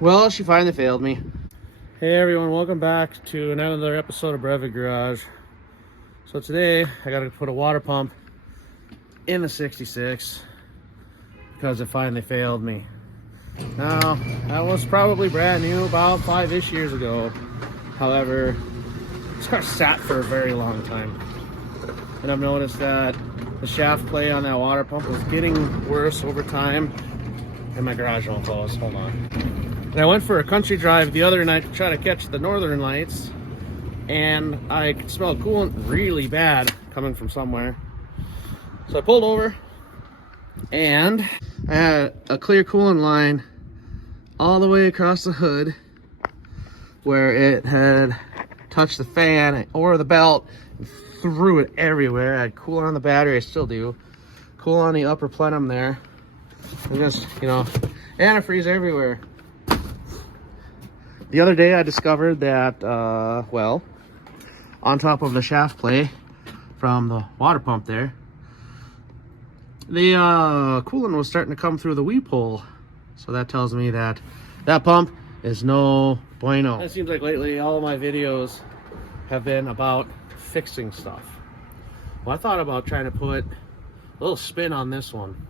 Well, she finally failed me. Hey everyone, welcome back to another episode of Brevet Garage. So today I gotta put a water pump in the 66 because it finally failed me. Now, that was probably brand new about 5-ish years ago. However, this car sat for a very long time. And I've noticed that the shaft play on that water pump was getting worse over time. And my garage won't close. Hold on. And I went for a country drive the other night to try to catch the northern lights. And I could smell coolant really bad coming from somewhere. So I pulled over. And I had a clear coolant line all the way across the hood where it had touched the fan or the belt and threw it everywhere. I had coolant on the battery, I still do. Coolant on the upper plenum there. And just, antifreeze everywhere. The other day I discovered that, well, on top of the shaft play from the water pump there, the coolant was starting to come through the weep hole. So that tells me that that pump is no bueno. It seems like lately all of my videos have been about fixing stuff. Well, I thought about trying to put a little spin on this one.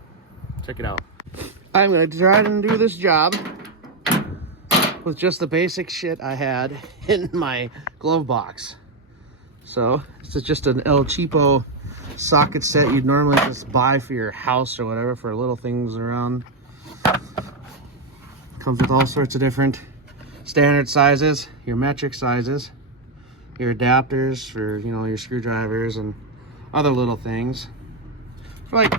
Check it out. I'm going to try and do this job with just the basic shit I had in my glove box. So this is just an El Cheapo socket set you'd normally just buy for your house or whatever, for little things around. Comes with all sorts of different standard sizes, your metric sizes, your adapters for, your screwdrivers and other little things. For like,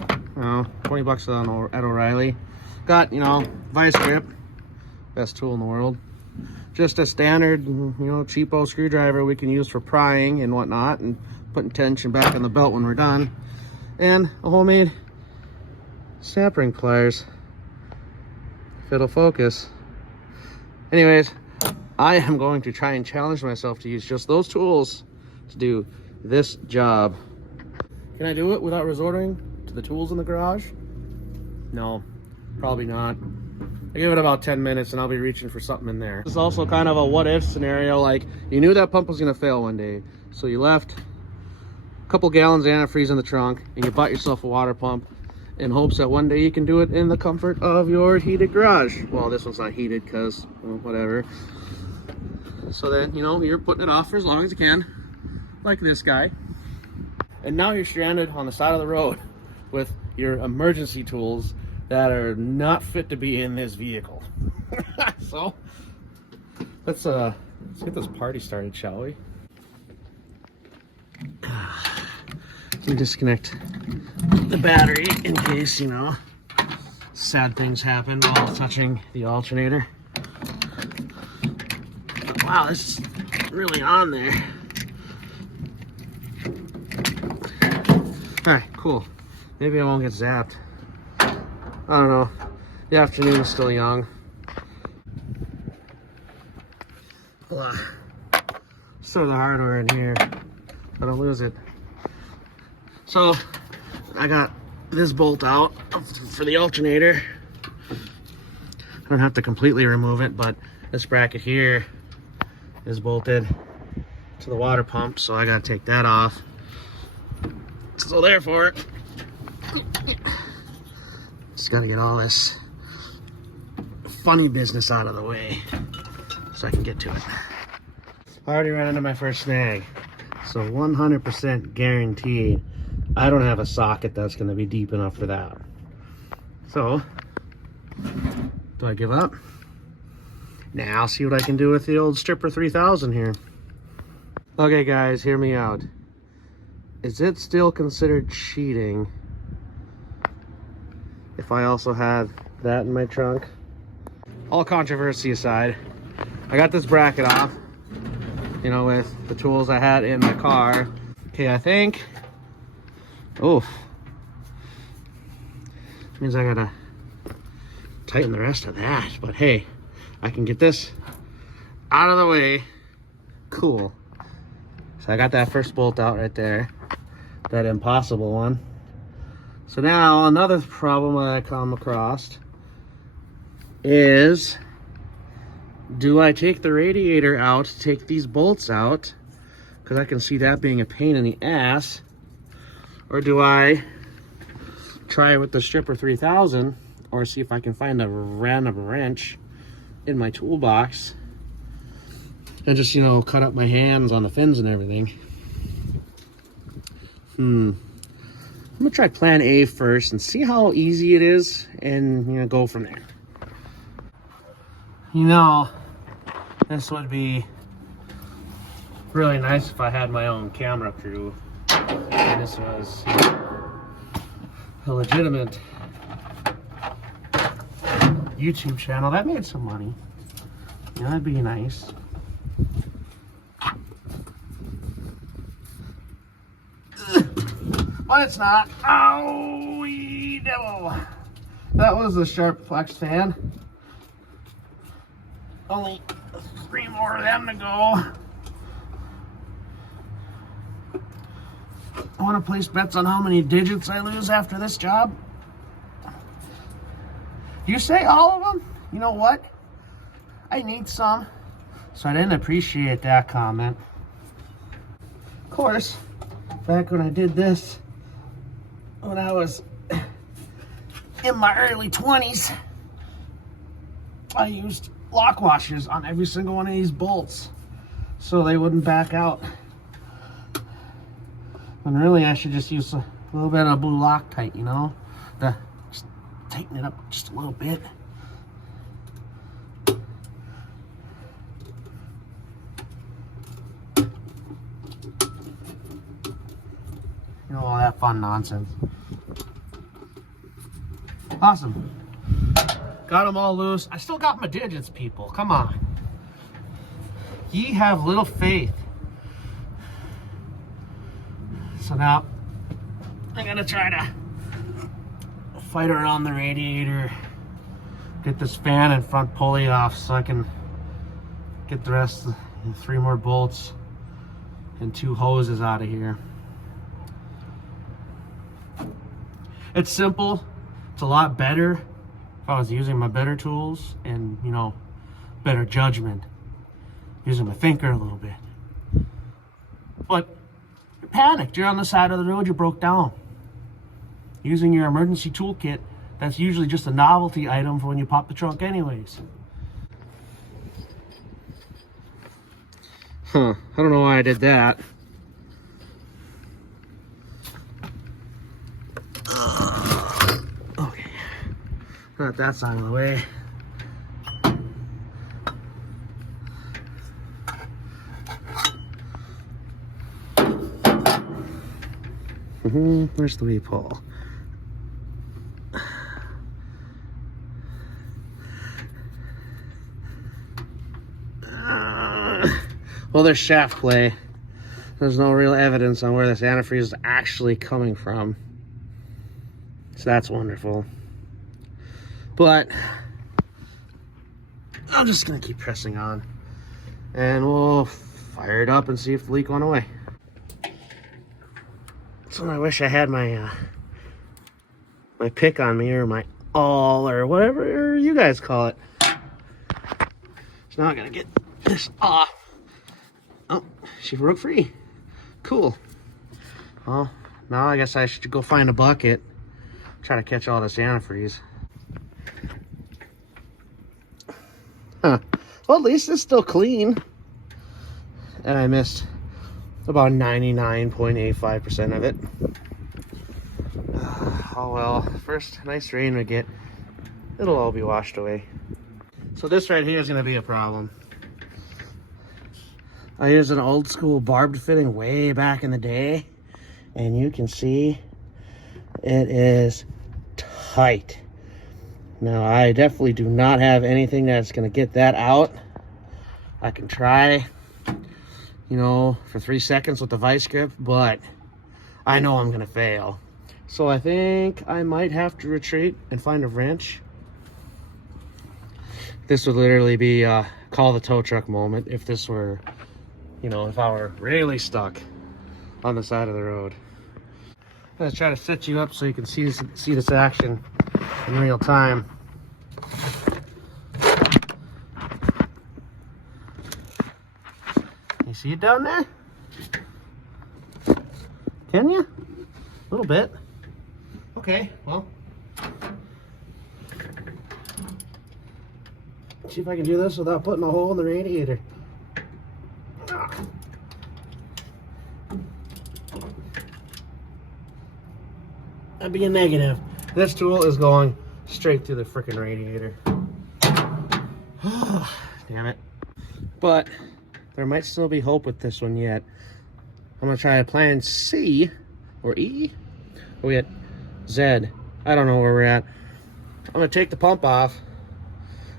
20 bucks at O'Reilly. Got, vice grip, best tool in the world. Just a standard, cheapo screwdriver we can use for prying and whatnot and putting tension back in the belt when we're done. And a homemade snap ring pliers, if it'll focus. Anyways, I am going to try and challenge myself to use just those tools to do this job. Can I do it without resorting to the tools in the garage? No, probably not. I give it about 10 minutes and I'll be reaching for something in there. This is also kind of a what if scenario. Like, you knew that pump was gonna fail one day, so you left a couple gallons of antifreeze in the trunk and you bought yourself a water pump in hopes that one day you can do it in the comfort of your heated garage. Well, this one's not heated because, whatever. So then, you're putting it off for as long as you can, like this guy. And now you're stranded on the side of the road with your emergency tools that are not fit to be in this vehicle. So let's get this party started, shall we? Let me disconnect the battery in case, sad things happen while touching the alternator. Wow, this is really on there. Alright, cool. Maybe I won't get zapped. I don't know. The afternoon is still young. Store the hardware in here. I don't lose it. So I got this bolt out for the alternator. I don't have to completely remove it, but this bracket here is bolted to the water pump, so I gotta take that off. So therefore, just gotta get all this funny business out of the way so I can get to it. I already ran into my first snag, so 100% guaranteed I don't have a socket that's gonna be deep enough for that. So, do I give up? Now I'll see what I can do with the old Stripper 3000 here. Okay guys, hear me out. Is it still considered cheating if I also had that in my trunk? All controversy aside, I got this bracket off, with the tools I had in my car. Okay, I think, which means I gotta tighten the rest of that, but hey, I can get this out of the way. Cool. So I got that first bolt out right there, that impossible one. So now another problem that I come across is Do I take the radiator out, take these bolts out, because I can see that being a pain in the ass, or do I try it with the Stripper 3000, or see if I can find a random wrench in my toolbox and just, you know, cut up my hands on the fins and everything. I'm gonna try plan A first and see how easy it is, and, you know, go from there. You know, this would be really nice if I had my own camera crew and this was a legitimate YouTube channel that made some money. You know, that'd be nice. But it's not. Oh, devil. That was the Sharp Flex fan. Only 3 more of them to go. I want to place bets on how many digits I lose after this job. You say all of them? You know what? I need some. So I didn't appreciate that comment. Of course, back when I did this, when I was in my early 20s, I used lock washers on every single one of these bolts so they wouldn't back out. When really I should just use a little bit of blue Loctite, you know, to just tighten it up just a little bit. You know, all that fun nonsense. Awesome. Got them all loose. I still got my digits, people. Come on. Ye have little faith. So now I'm gonna try to fight around the radiator, get this fan and front pulley off so I can get the rest of the 3 more bolts and 2 hoses out of here. It's simple. It's a lot better if I was using my better tools and, you know, better judgment, using my thinker a little bit. But you're panicked. You're on the side of the road. You broke down. Using your emergency toolkit, that's usually just a novelty item for when you pop the trunk anyways. I don't know why I did that. Okay. Got that side of the way. Where's the wee pull? Well, there's shaft play. There's no real evidence on where this antifreeze is actually coming from. So that's wonderful. But I'm just gonna keep pressing on and we'll fire it up and see if the leak went away. So I wish I had my my pick on me, or my awl, or whatever you guys call it. So now I'm gonna get this off. Oh, she broke free. Cool. Well, now I guess I should go find a bucket, try to catch all this antifreeze. Huh. Well, at least it's still clean. And I missed about 99.85% of it. Oh well, first nice rain we get, it'll all be washed away. So this right here is gonna be a problem. I used an old school barbed fitting way back in the day, and you can see it is tight. Now I definitely do not have anything that's gonna get that out. I can try, you know, for 3 seconds with the vice grip, but I know I'm gonna fail. So I think I might have to retreat and find a wrench. This would literally be a call the tow truck moment if this were, you know, if I were really stuck on the side of the road. I'm gonna try to set you up so you can see this action in real time. see it down there? Can you? A little bit. Okay, well. See if I can do this without putting a hole in the radiator. That'd be a negative. This tool is going straight through the frickin' radiator. Damn it. But there might still be hope with this one yet. I'm gonna try a plan C or E. Are we at Z? I don't know where we're at. I'm gonna take the pump off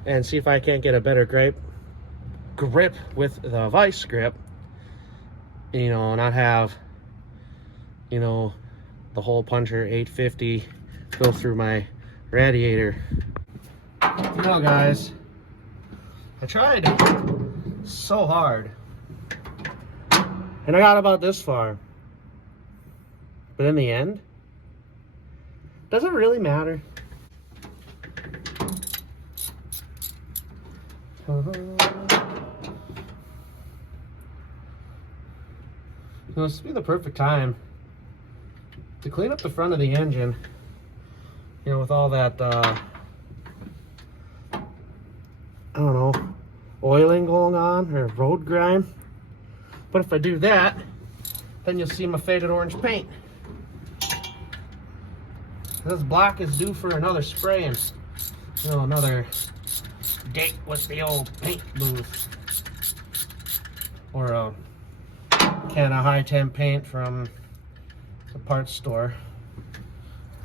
and see if I can't get a better grip with the vice grip. You know, not have, you know, the hole puncher 850 go through my radiator. You know, guys, I tried so hard and I got about this far, but in the end, does it really matter? You know, this would be the perfect time to clean up the front of the engine, you know, with all that, I don't know, oiling going on, or road grime. But if I do that, then you'll see my faded orange paint. This block is due for another spray and, you know, another date with the old paint booth. Or a can of high temp paint from the parts store.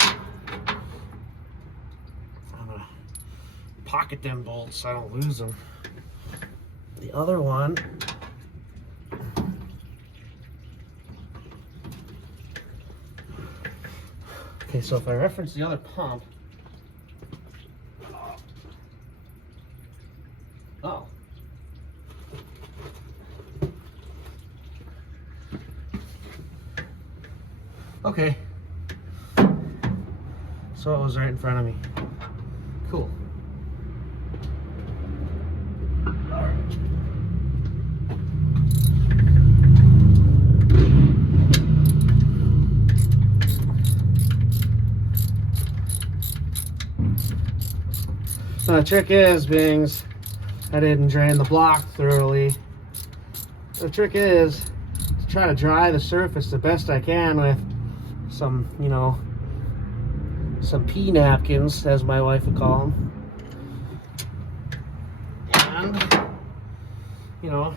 I'm gonna pocket them bolts so I don't lose them. The other one, okay, so if I reference the other pump, oh. Okay. So it was right in front of me. Cool. So the trick is, Bings, I didn't drain the block thoroughly. The trick is to try to dry the surface the best I can with some, you know, some pea napkins, as my wife would call them. And, you know,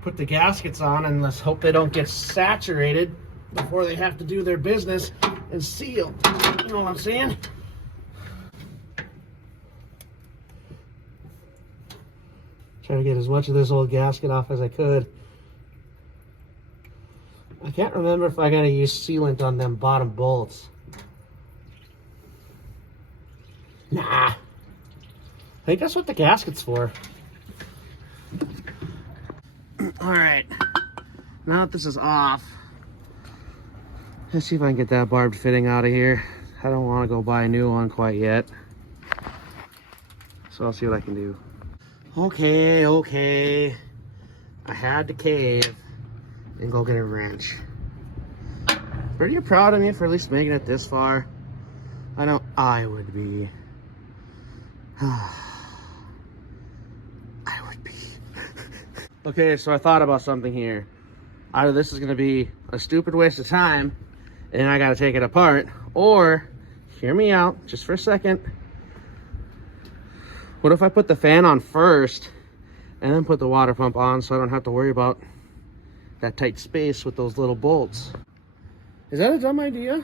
put the gaskets on and let's hope they don't get saturated before they have to do their business and seal. You know what I'm saying? Try to get as much of this old gasket off as I could. I can't remember if I gotta use sealant on them bottom bolts. Nah. I think that's what the gasket's for. Alright. Now that this is off, let's see if I can get that barbed fitting out of here. I don't want to go buy a new one quite yet. So I'll see what I can do. Okay. I had to cave and go get a wrench. Pretty proud of me for at least making it this far. I know I would be. I would be. Okay, so I thought about something here. Either this is gonna be a stupid waste of time and I gotta take it apart, or, hear me out just for a second, what if I put the fan on first and then put the water pump on so I don't have to worry about that tight space with those little bolts? Is that a dumb idea?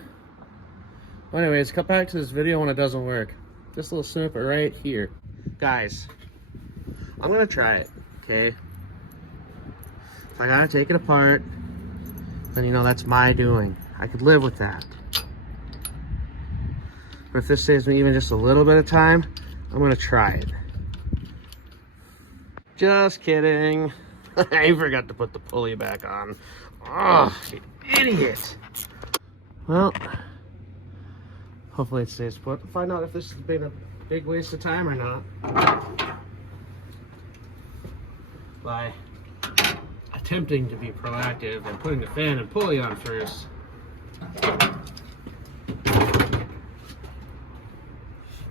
Well, anyways, cut back to this video when it doesn't work. This little snippet right here. Guys, I'm gonna try it, okay? If I gotta take it apart, then you know that's my doing. I could live with that. But if this saves me even just a little bit of time, I'm gonna try it. Just kidding. I forgot to put the pulley back on. Oh, you idiot. Well, hopefully it stays put. Find out if this has been a big waste of time or not. Bye. attempting to be proactive and putting the fan and pulley on first.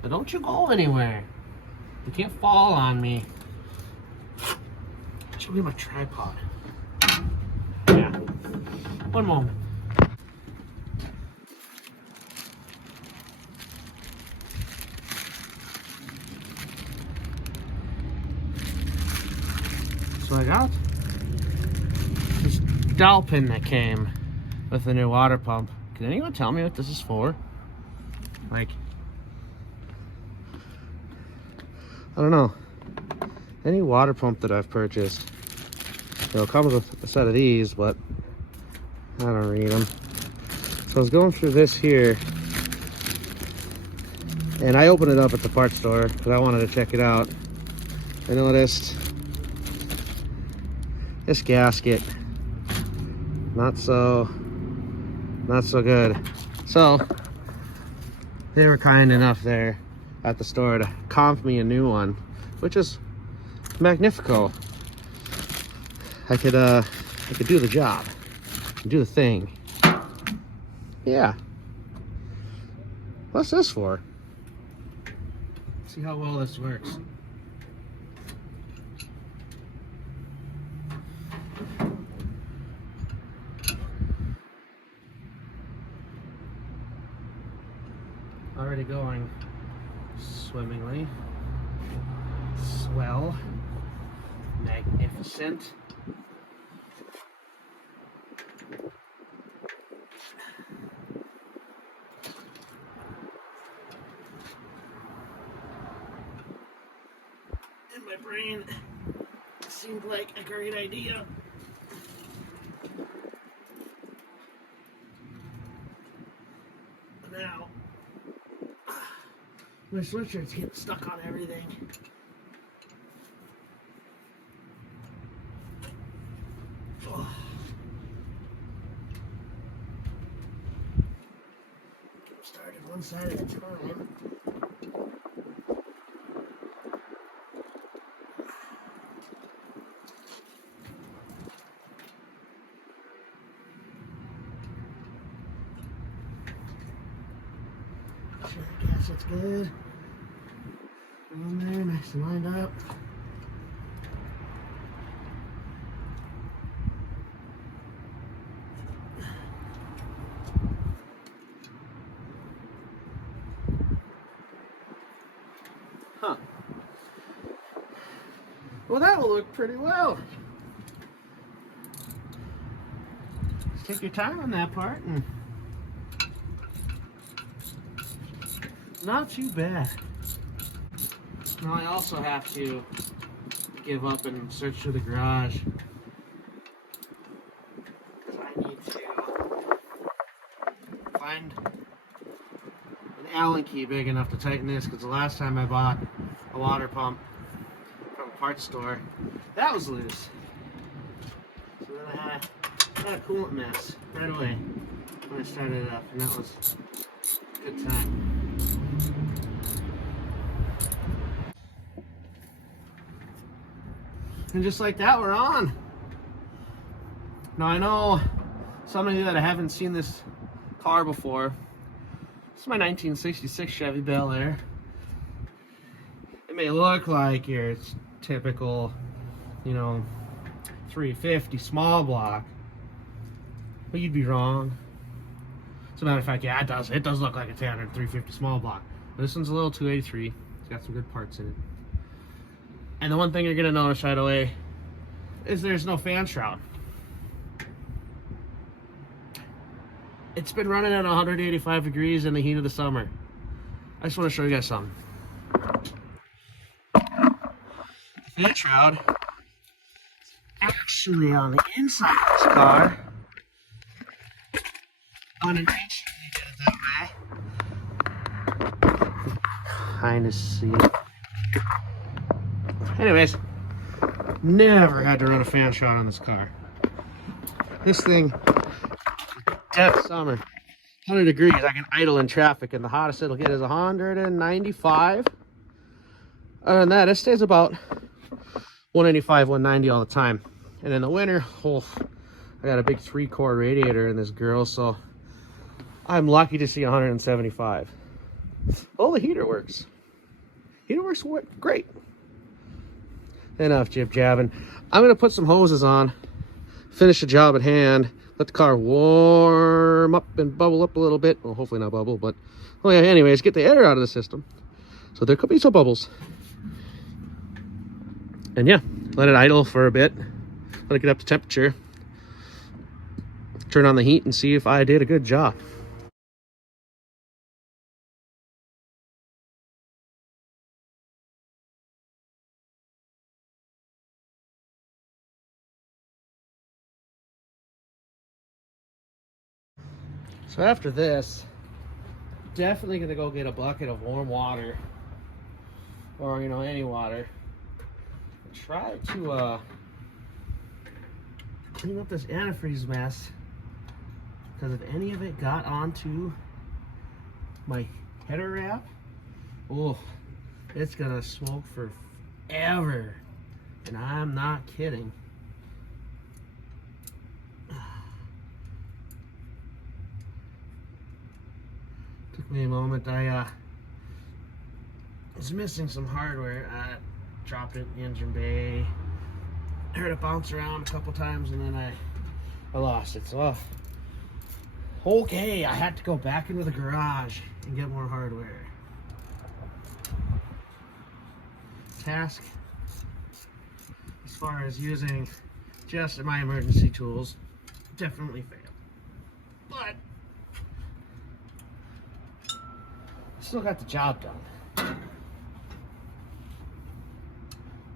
But don't you go anywhere. You can't fall on me. That should be my tripod. Yeah. One moment. So I got this dowel pin that came with the new water pump. Can anyone tell me what this is for? Like, I don't know. Any water pump that I've purchased, you know, comes with a set of these, but I don't read them. So I was going through this here, and I opened it up at the parts store because I wanted to check it out. I noticed this gasket, not so good. So they were kind enough there at the store to comp me a new one, which is magnifico. I could do the job, do the thing. Yeah. What's this for? See how well this works. Already going swimmingly. Swell. Magnificent. In my brain, seemed like a great idea. Now, my sweatshirt's getting stuck on everything. Oh. Get started one side at a time. Sure, I guess it's good. On there, nice and lined up. Huh. Well, that will look pretty well. Just take your time on that part, and not too bad. Now I also have to give up and search through the garage, because I need to find an Allen key big enough to tighten this, because the last time I bought a water pump from a parts store, that was loose. So then I had a coolant mess right away when I started it up, and that was a good time. And just like that, we're on. Now I know some of you that haven't seen this car before. This is my 1966 Chevy BEL AIR. It may look like your typical, you know, 350 small block, but you'd be wrong. As a matter of fact, yeah, it does look like a standard 350 small block. But this one's a little 283. It's got some good parts in it. And the one thing you're gonna notice right away is there's no fan shroud. It's been running at 185 degrees in the heat of the summer. I just want to show you guys something. The fan shroud actually on the inside of this car. Unintentionally did it that way. Kind of see it. Anyways, never had to run a fan shroud on this car. This thing, dead summer, 100 degrees, I can idle in traffic, and the hottest it'll get is 195. Other than that, it stays about 185, 190 all the time. And in the winter, oh, I got a big 3-core radiator in this girl, so I'm lucky to see 175. Oh, the heater works. Heater works great. Enough jib jabbing. I'm gonna put some hoses on, finish the job at hand, let the car warm up and bubble up a little bit. Well, hopefully not bubble, but oh yeah, anyways, get the air out of the system. So there could be some bubbles. And yeah, let it idle for a bit, let it get up to temperature, turn on the heat and see if I did a good job. So after this, definitely gonna go get a bucket of warm water, or any water, and try to clean up this antifreeze mess, because if any of it got onto my header wrap, oh, it's gonna smoke forever, and I'm not kidding. Took me a moment. I was missing some hardware. I dropped it in the engine bay, heard it bounce around a couple times, and then I lost it. So okay, I had to go back into the garage and get more hardware. Task as far as using just my emergency tools definitely failed, but still got the job done.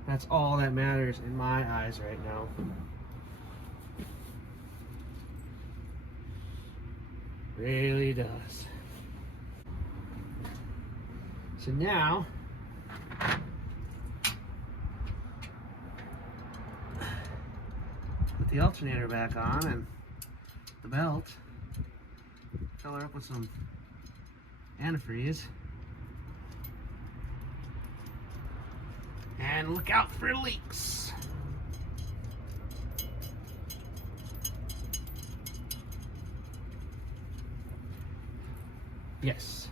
That's all that matters in my eyes right now. Really does. So now, put the alternator back on and the belt, fill her up with some antifreeze, and look out for leaks. Yes.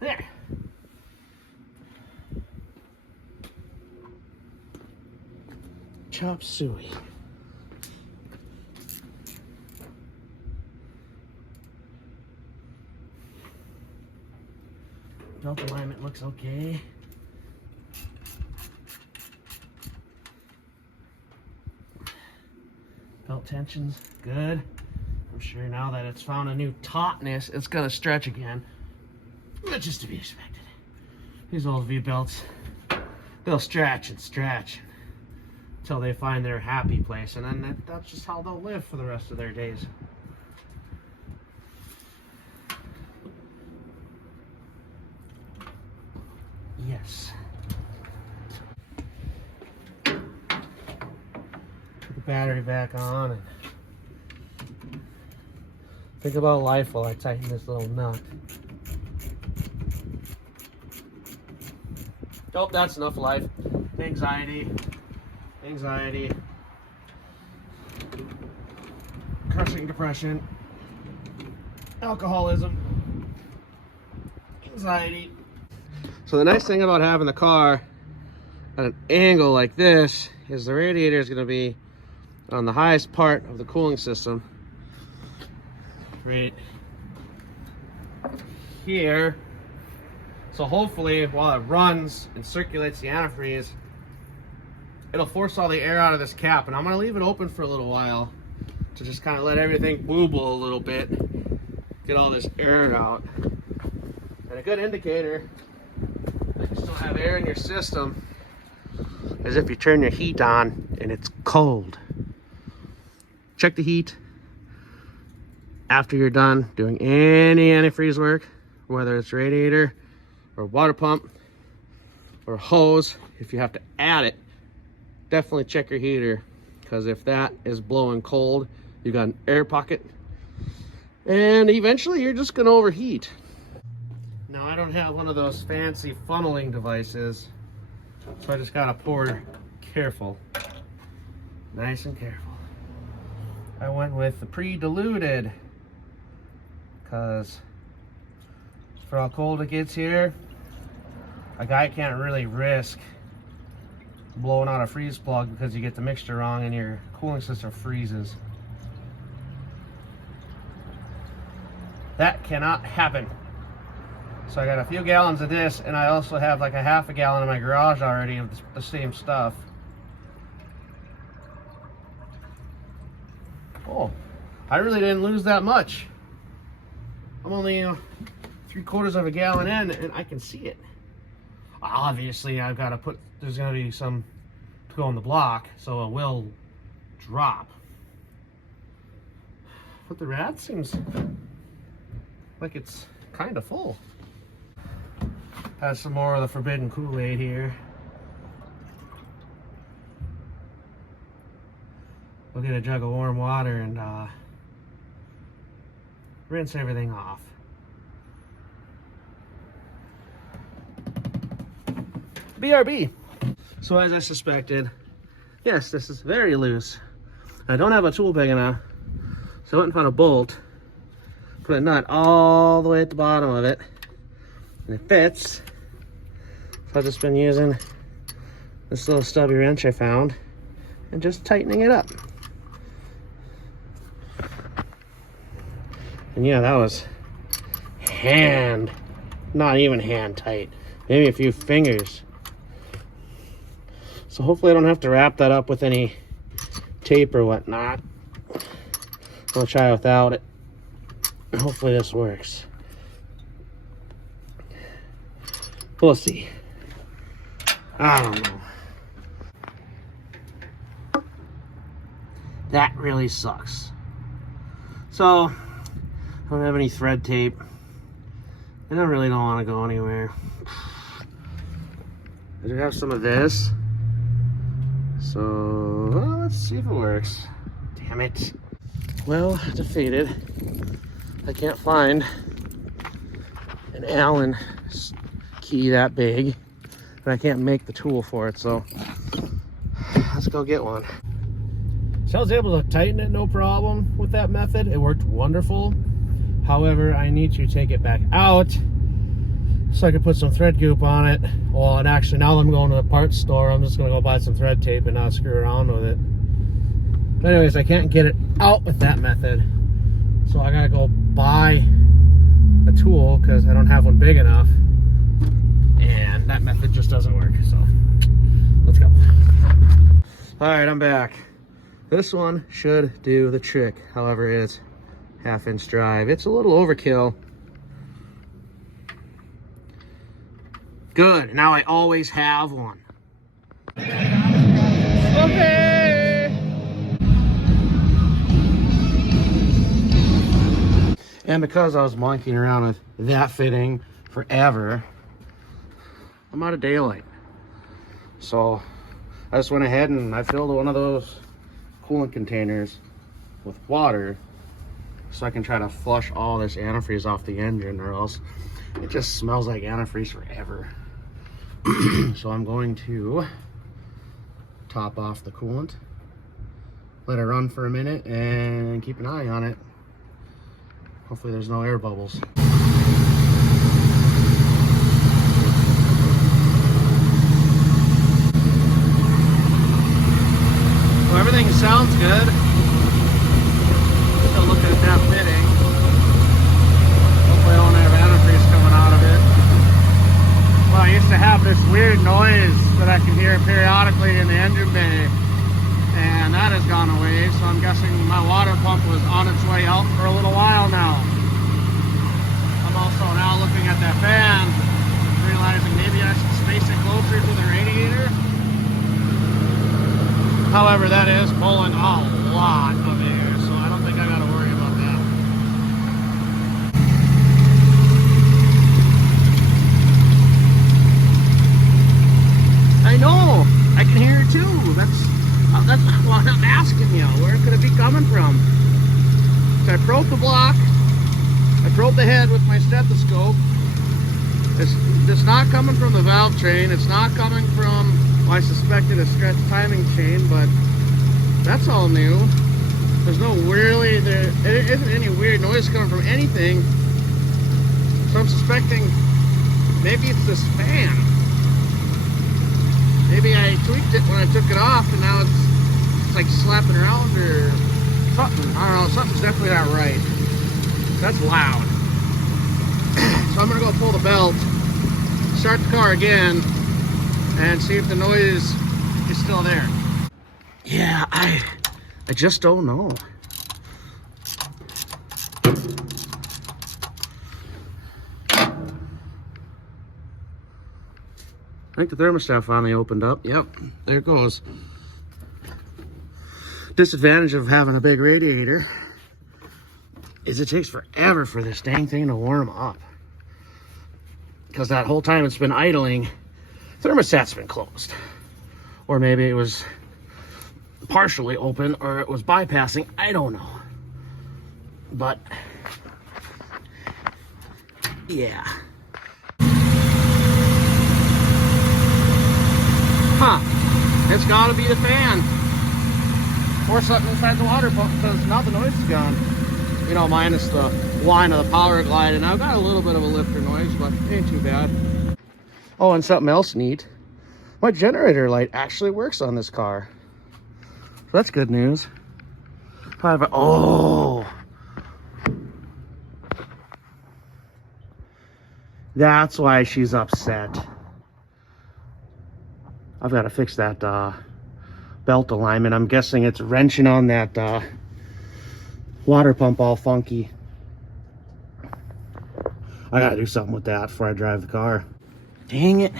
There. Chop suey. Belt alignment looks okay. Belt tension's good. I'm sure now that it's found a new tautness, it's gonna stretch again, which is to be expected. These old V-belts, they'll stretch and stretch until they find their happy place, and then that's just how they'll live for the rest of their days. Yes. Put the battery back on and think about life while I tighten this little nut. Oh, that's enough life. Anxiety, crushing depression, alcoholism, anxiety. So the nice thing about having the car at an angle like this is the radiator is going to be on the highest part of the cooling system, right here. So hopefully while it runs and circulates the antifreeze, it'll force all the air out of this cap, and I'm going to leave it open for a little while to just kind of let everything booble a little bit, get all this air out. And a good indicator that you still have air in your system is if you turn your heat on and it's cold. Check the heat, after you're done doing any antifreeze work, whether it's radiator or water pump or hose, if you have to add it, definitely check your heater, because if that is blowing cold, you got an air pocket, and eventually you're just gonna overheat. Now I don't have one of those fancy funneling devices, so I just gotta pour careful, nice and careful. I went with the pre-diluted, because for how cold it gets here, a guy can't really risk blowing out a freeze plug because you get the mixture wrong and your cooling system freezes. That cannot happen. So I got a few gallons of this, and I also have like a half a gallon in my garage already of the same stuff. Oh, I really didn't lose that much. I'm only 3/4 of a gallon in, and I can see it. Obviously, I've got to put, there's going to be some to go on the block, so it will drop. But the rat seems like it's kind of full. Has some more of the forbidden Kool-Aid here. We'll get a jug of warm water and rinse everything off. BRB. So as I suspected, yes, this is very loose. I don't have a tool big enough, so I went and found a bolt, put a nut all the way at the bottom of it, and it fits. So I've just been using this little stubby wrench I found and just tightening it up. And yeah, that was not even hand tight, maybe a few fingers. So hopefully I don't have to wrap that up with any tape or whatnot. I'll try without it. Hopefully this works. We'll see. I don't know. That really sucks. So, I don't have any thread tape, and I really don't want to go anywhere. I do have some of this. So, well, let's see if it works. Damn it. Well, defeated. I can't find an Allen key that big, and I can't make the tool for it, so let's go get one. So I was able to tighten it no problem with that method. It worked wonderful. However, I need to take it back out so I can put some thread goop on it. Well, and actually now that I'm going to the parts store, I'm just going to go buy some thread tape and not screw around with it. But anyways, I can't get it out with that method, so I gotta go buy a tool because I don't have one big enough, and that method just doesn't work. So let's go. All right, I'm back. This one should do the trick. However, it's 1/2-inch drive. It's a little overkill. Good, now I always have one. Okay. And because I was monkeying around with that fitting forever, I'm out of daylight. So I just went ahead and I filled one of those coolant containers with water so I can try to flush all this antifreeze off the engine, or else it just smells like antifreeze forever. So I'm going to top off the coolant, let it run for a minute, and keep an eye on it. Hopefully there's no air bubbles. Well, everything sounds good. Still looking at that fitting. Hopefully I won't have antifreeze coming out of it. Well, I used to have this weird noise that I can hear periodically in the engine bay, and that has gone away, so I'm guessing my water pump was on its way out for a little while now. I'm also now looking at that fan, realizing maybe I should space it closer to the radiator. However, that is pulling a lot of air, so I don't think I gotta worry about that. too. That's what I'm asking you. Where could it be coming from? So I probed the block. I probed the head with my stethoscope. It's not coming from the valve train. It's not coming from, well, I suspected a stretch timing chain, but that's all new. There's no really, there isn't any weird noise coming from anything. So I'm suspecting maybe it's this fan. Maybe I tweaked it when I took it off and now it's like slapping around or something. I don't know, something's definitely not right. That's loud. So I'm gonna go pull the belt, start the car again, and see if the noise is still there. Yeah, I just don't know. I think the thermostat finally opened up. Yep, there it goes. Disadvantage of having a big radiator is it takes forever for this dang thing to warm up. Because that whole time it's been idling, thermostat's been closed. Or maybe it was partially open or it was bypassing, I don't know. But yeah. Huh, it's gotta be the fan or something inside the water pump, because now the noise is gone, you know, minus the whine of the power glide. And I've got a little bit of a lifter noise, but it ain't too bad. Oh, and something else neat, my generator light actually works on this car. So that's good news. Oh, that's why she's upset. I've got to fix that belt alignment. I'm guessing it's wrenching on that water pump all funky. I gotta do something with that before I drive the car. Dang it.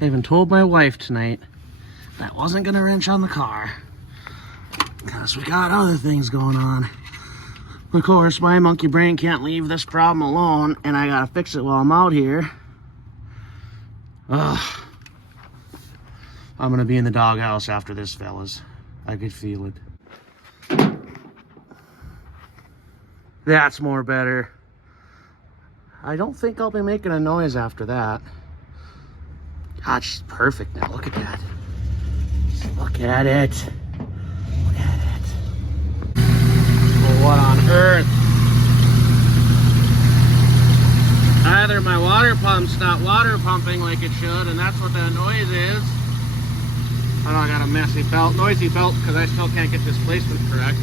I even told my wife tonight that I wasn't gonna wrench on the car, because we got other things going on. Of course, my monkey brain can't leave this problem alone, and I gotta fix it while I'm out here. Ugh. I'm gonna be in the doghouse after this, fellas. I could feel it. That's more better. I don't think I'll be making a noise after that. God, she's perfect now. Look at that. Just look at it. Look at it. Well, what on earth? Either my water pump's not water pumping like it should, and that's what that noise is. I know I got a messy belt, noisy belt, because I still can't get this placement correct.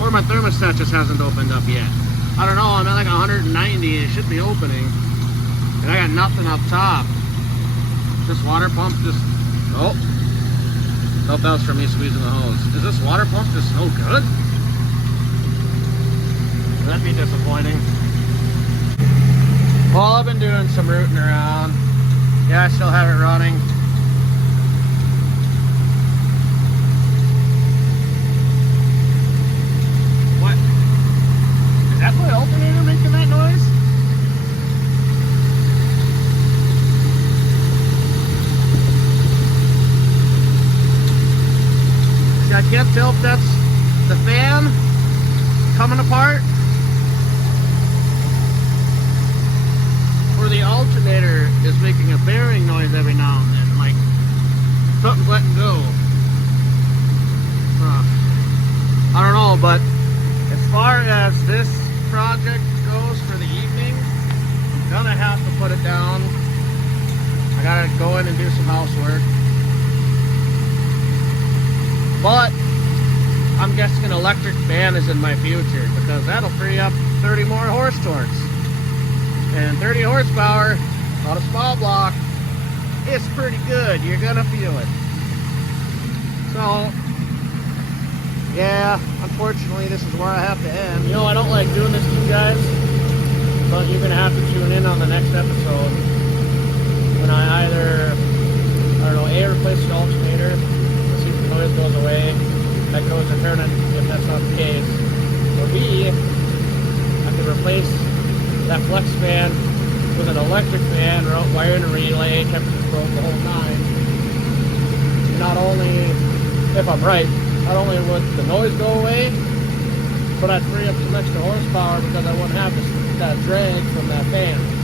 Or my thermostat just hasn't opened up yet. I don't know, I'm at like 190, it should be opening. And I got nothing up top. This water pump just, oh. Nope, that was from me squeezing the hose. Is this water pump just no good? That'd be disappointing. Well, I've been doing some rooting around. Yeah, I still have it running. What? Is that my alternator making that noise? See, I can't tell if that's the fan coming apart or the alternator is making a bearing noise every now and then, like something's letting go. I don't know, but as far as this project goes for the evening, I'm gonna have to put it down. I gotta go in and do some housework. But I'm guessing an electric fan is in my future, because that'll free up 30 more horse torques. And 30 horsepower on a small block is pretty good. You're gonna feel it. So, yeah, unfortunately this is where I have to end. You know, I don't like doing this to you guys, but you're gonna have to tune in on the next episode when I either, I don't know, A, replace the alternator, see if the noise goes away, that goes to turn it if that's not the case, or B, I can replace that flex fan with an electric fan, wiring a relay, temperature probe, the whole nine. Not only, if I'm right, not only would the noise go away, but I'd free up some extra horsepower because I wouldn't have that drag from that fan.